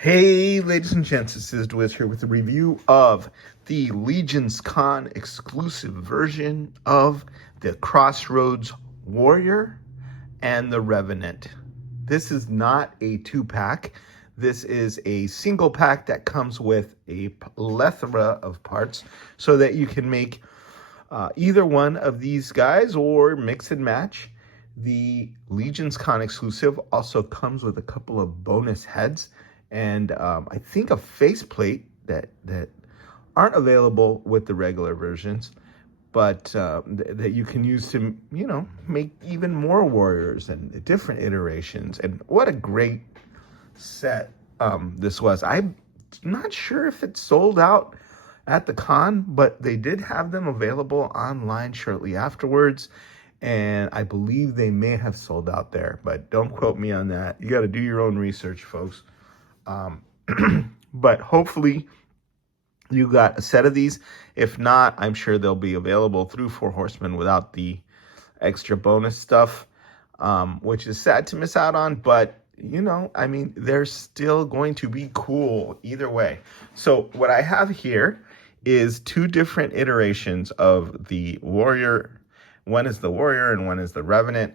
Hey, ladies and gents, this is Dwiz here with a review of the LegionsCon exclusive version of the Crossroads Warrior and the Revenant. This is not a two-pack. This is a single pack that comes with a plethora of parts so that you can make either one of these guys or mix and match. The LegionsCon exclusive also comes with a couple of bonus heads and I think a faceplate that aren't available with the regular versions, but that you can use to, make even more warriors and different iterations. And what a great set this was. I'm not sure if it sold out at the con, but they did have them available online shortly afterwards. And I believe they may have sold out there, but don't quote me on that. You got to do your own research, folks. But hopefully you got a set of these. If not, I'm sure they'll be available through Horsemen without the extra bonus stuff, which is sad to miss out on. But, they're still going to be cool either way. So what I have here is two different iterations of the Warrior. One is the Warrior and one is the Revenant.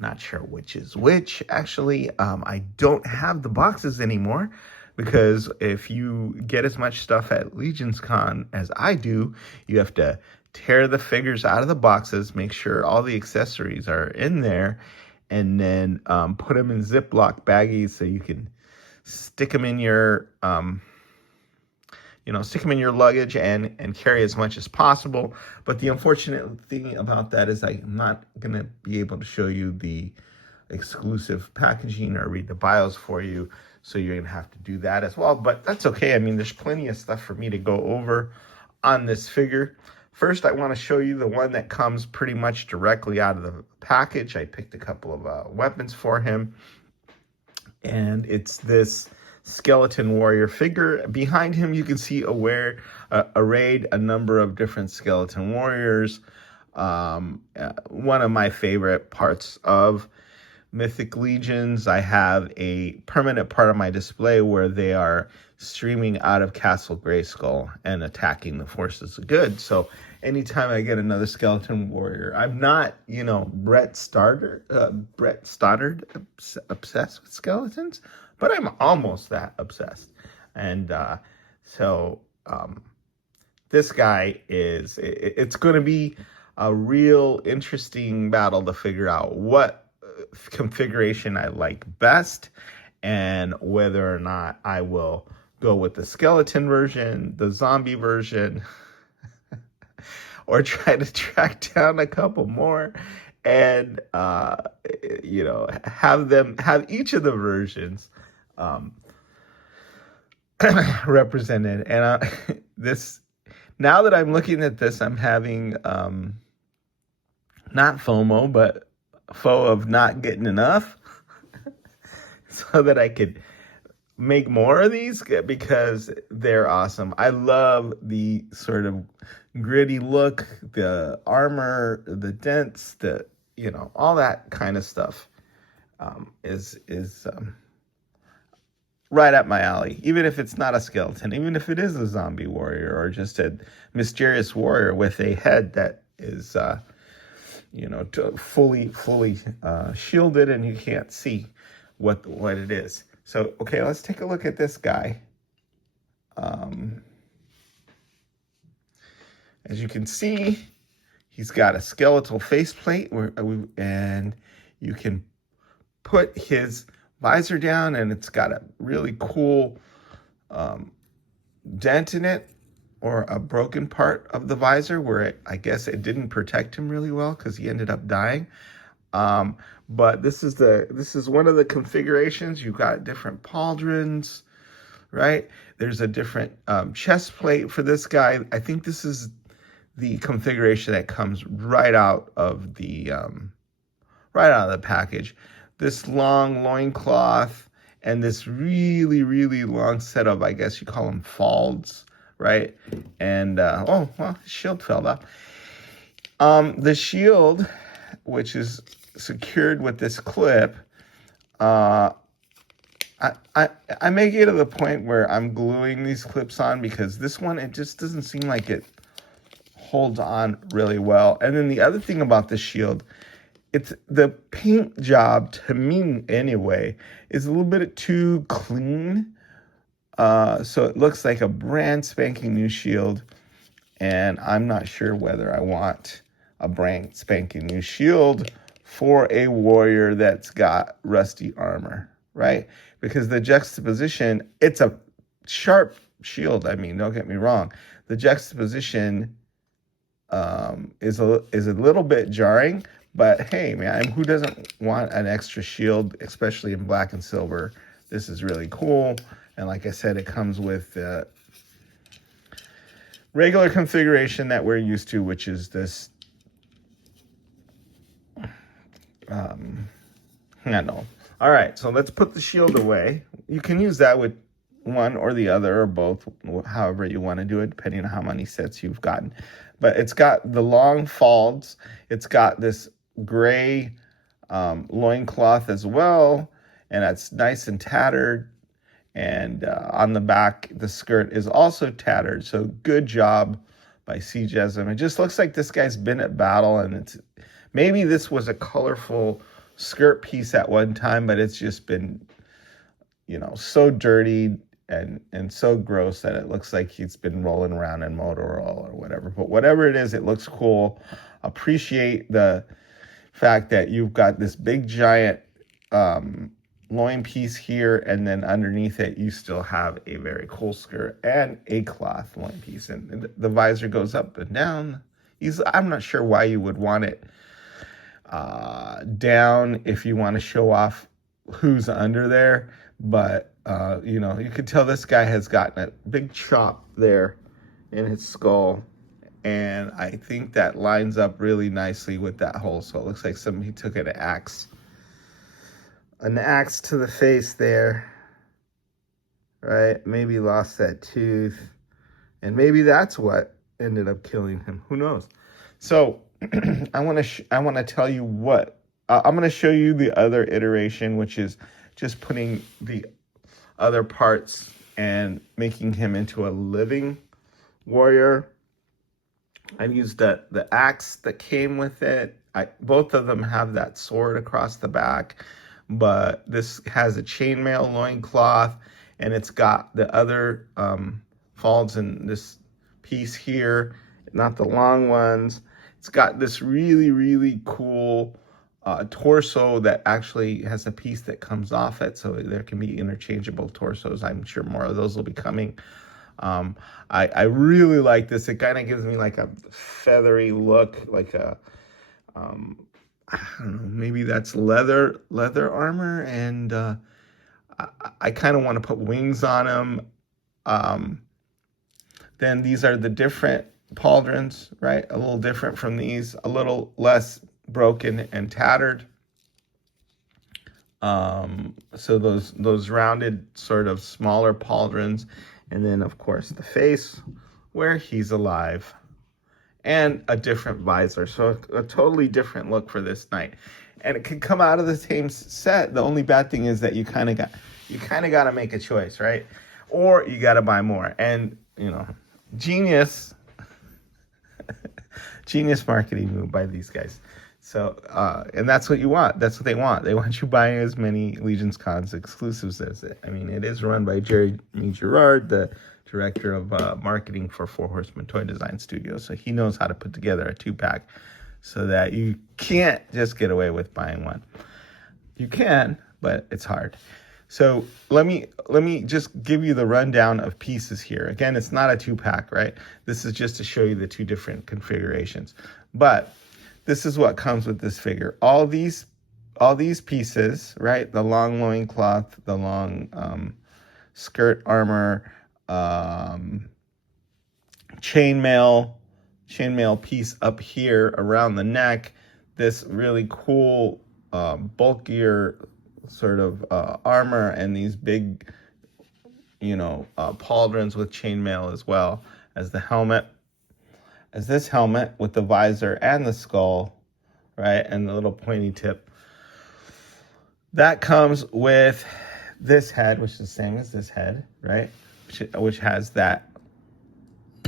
Not sure which is which. Actually, I don't have the boxes anymore because if you get as much stuff at LegionsCon as I do, you have to tear the figures out of the boxes, make sure all the accessories are in there, and then put them in Ziploc baggies so you can stick them in your stick them in your luggage and carry as much as possible. But the unfortunate thing about that is I'm not going to be able to show you the exclusive packaging or read the bios for you. So you're going to have to do that as well. But that's okay. I mean, there's plenty of stuff for me to go over on this figure. First, I want to show you the one that comes pretty much directly out of the package. I picked a couple of weapons for him. And it's this skeleton warrior figure. Behind him, you can see arrayed a number of different skeleton warriors. One of my favorite parts of Mythic Legions. I have a permanent part of my display where they are streaming out of Castle Grayskull and attacking the forces of good. So anytime I get another skeleton warrior, I'm not, Brett Stoddard obsessed with skeletons, but I'm almost that obsessed. And this guy it's going to be a real interesting battle to figure out what configuration I like best and whether or not I will go with the skeleton version, the zombie version, or try to track down a couple more and, have each of the versions represented. And now that I'm looking at this, I'm having not FOMO, but foe of not getting enough so that I could make more of these because they're awesome. I love the sort of gritty look, the armor, the dents, all that kind of stuff is right up my alley. Even if it's not a skeleton, even if it is a zombie warrior or just a mysterious warrior with a head that is fully shielded and you can't see what it is. So, okay, let's take a look at this guy. As you can see, he's got a skeletal faceplate and you can put his visor down and it's got a really cool dent in it, or a broken part of the visor where I guess it didn't protect him really well because he ended up dying. But this is one of the configurations. You've got different pauldrons, right? There's a different chest plate for this guy. I think this is the configuration that comes right out of the package. This long loincloth and this really, really long set of, I guess you call them falds, right? And, his shield fell off. The shield, which is secured with this clip, I may get to the point where I'm gluing these clips on, because this one, it just doesn't seem like it holds on really well. And then the other thing about this shield, it's the paint job, to me anyway, is a little bit too clean. So it looks like a brand spanking new shield, and I'm not sure whether I want a brand spanking new shield for a warrior that's got rusty armor, right? Because the juxtaposition, it's a sharp shield. I mean, don't get me wrong. The juxtaposition is a little bit jarring, but hey, man, who doesn't want an extra shield, especially in black and silver? This is really cool. And like I said, it comes with the regular configuration that we're used to, which is this handle. All right, so let's put the shield away. You can use that with one or the other or both, however you want to do it, depending on how many sets you've gotten. But it's got the long folds. It's got this gray loincloth as well, and it's nice and tattered. And on the back, the skirt is also tattered. So good job by CJism. It just looks like this guy's been at battle, and it's maybe this was a colorful skirt piece at one time, but it's just been, you know, so dirty and so gross that it looks like he's been rolling around in motor oil or whatever. But whatever it is, it looks cool. Appreciate the fact that you've got this big giant loin piece here, and then underneath it you still have a very cool skirt and a cloth loin piece, and the visor goes up and down. I'm not sure why you would want it down if you want to show off who's under there, but you know, you could tell this guy has gotten a big chop there in his skull, and I think that lines up really nicely with that hole. So it looks like somebody took an axe to the face there, right? Maybe lost that tooth, and maybe that's what ended up killing him. Who knows? So I want to tell you what I'm going to show you the other iteration, which is just putting the other parts and making him into a living warrior. I used the axe that came with it. Both of them have that sword across the back, but this has a chainmail loincloth, and it's got the other folds in this piece here, not the long ones. It's got this really, really cool torso that actually has a piece that comes off it, so there can be interchangeable torsos. I'm sure more of those will be coming. I really like this. It kind of gives me like a feathery look, like a I don't know, maybe that's leather armor, and I kind of want to put wings on him. Then these are the different pauldrons, right? A little different from these, a little less broken and tattered. So those rounded sort of smaller pauldrons, and then of course the face where he's alive, and a different visor. So a totally different look for this knight, and it can come out of the same set. The only bad thing is that you kind of got to make a choice, right? Or you got to buy more. And you know, genius marketing move by these guys. So, and that's what you want. That's what they want. They want you buying as many LegionsCon exclusives as it. I mean, it is run by Jeremy Gerard, the director of marketing for Four Horsemen Toy Design Studios. So he knows how to put together a 2-pack so that you can't just get away with buying one. You can, but it's hard. So let me just give you the rundown of pieces here. Again, it's not a 2-pack, right? This is just to show you the two different configurations. But this is what comes with this figure. All these pieces, right? The long loincloth, the long skirt armor, chainmail piece up here around the neck, this really cool bulkier sort of armor, and these big, you know, pauldrons with chainmail, as well as the helmet, as this helmet with the visor and the skull, right, and the little pointy tip. That comes with this head, which is the same as this head, right? Which has that,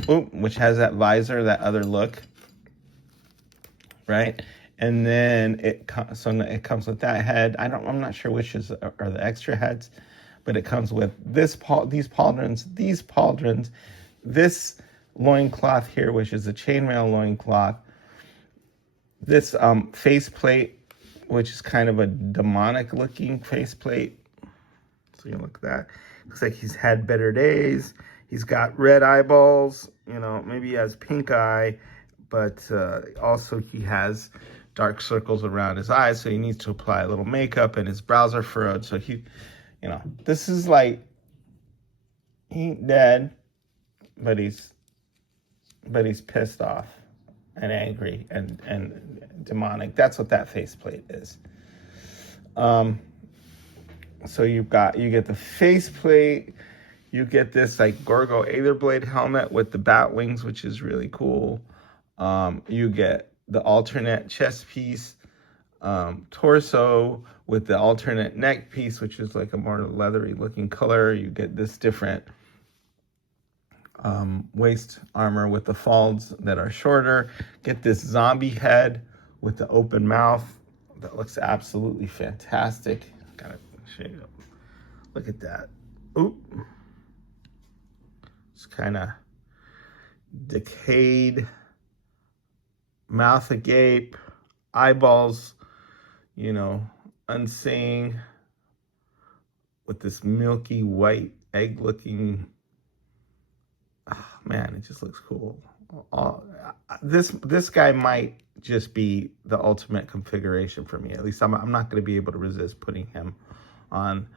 which has that visor, that other look, right? And then it comes with that head. I'm not sure which are the extra heads, but it comes with these pauldrons, this loincloth here, which is a chainmail loincloth, this faceplate, which is kind of a demonic looking faceplate. So you look at that. Looks like he's had better days. He's got red eyeballs, maybe he has pink eye, but also he has dark circles around his eyes, so he needs to apply a little makeup, and his brows are furrowed. So this is like, he ain't dead, but he's pissed off and angry and demonic. That's what that faceplate is. So you get the faceplate, you get this like Gorgo Aetherblade helmet with the bat wings, which is really cool. You get the alternate chest piece, torso with the alternate neck piece, which is like a more leathery looking color. You get this different waist armor with the folds that are shorter. Get this zombie head with the open mouth that looks absolutely fantastic. Gotta show you. Look at that. Oop. It's kind of decayed, mouth agape, eyeballs, unseeing, with this milky white egg looking. Oh, man, it just looks cool. This guy might just be the ultimate configuration for me. At least I'm not going to be able to resist putting him on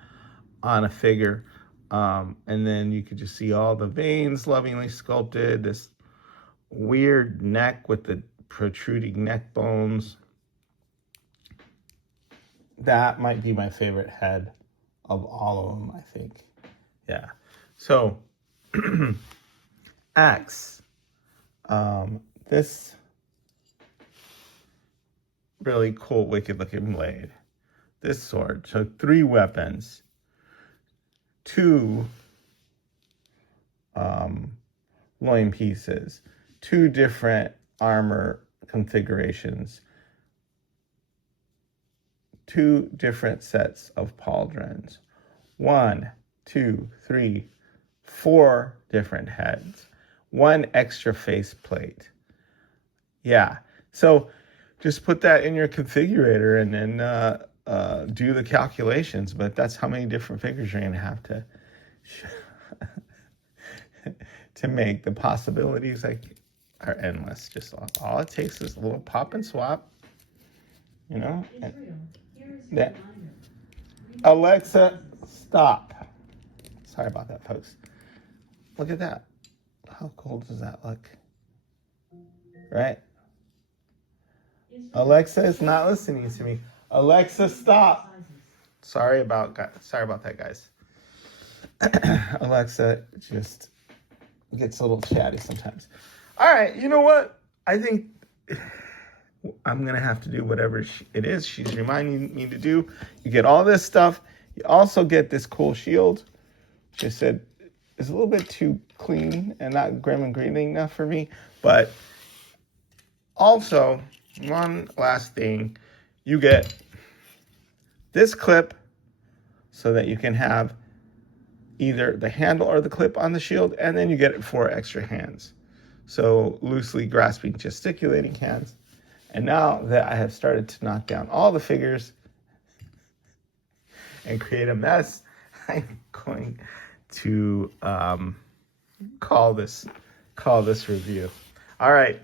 a figure. And then you could just see all the veins lovingly sculpted, this weird neck with the protruding neck bones. That might be my favorite head of all of them, I think. Yeah. So, axe. This really cool, wicked looking blade. This sword. So 3 weapons. 2 loin pieces. 2 different armor configurations. 2 different sets of pauldrons. 1, 2, 3, 4 different heads. 1 extra faceplate. Yeah. So just put that in your configurator and then do the calculations. But that's how many different figures you're going to have to make. The possibilities are endless. Just all it takes is a little pop and swap. That. Alexa, stop. Sorry about that, folks. Look at that. How cool does that look? Right? Alexa is not listening to me. Alexa, stop. Sorry about that, guys. Alexa just gets a little chatty sometimes. All right, you know what? I think I'm going to have to do whatever it is she's reminding me to do. You get all this stuff. You also get this cool shield. She said it's a little bit too clean and not grim and green enough for me. But also, one last thing. You get this clip so that you can have either the handle or the clip on the shield, and then you get it 4 extra hands. So loosely grasping, gesticulating hands. And now that I have started to knock down all the figures and create a mess, I'm going to call this review. All right,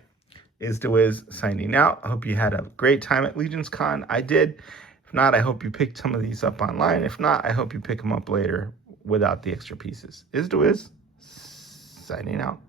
Is the Wiz signing out. I hope you had a great time at LegionsCon. I did. If not, I hope you picked some of these up online. If not, I hope you pick them up later without the extra pieces. Is the Wiz signing out.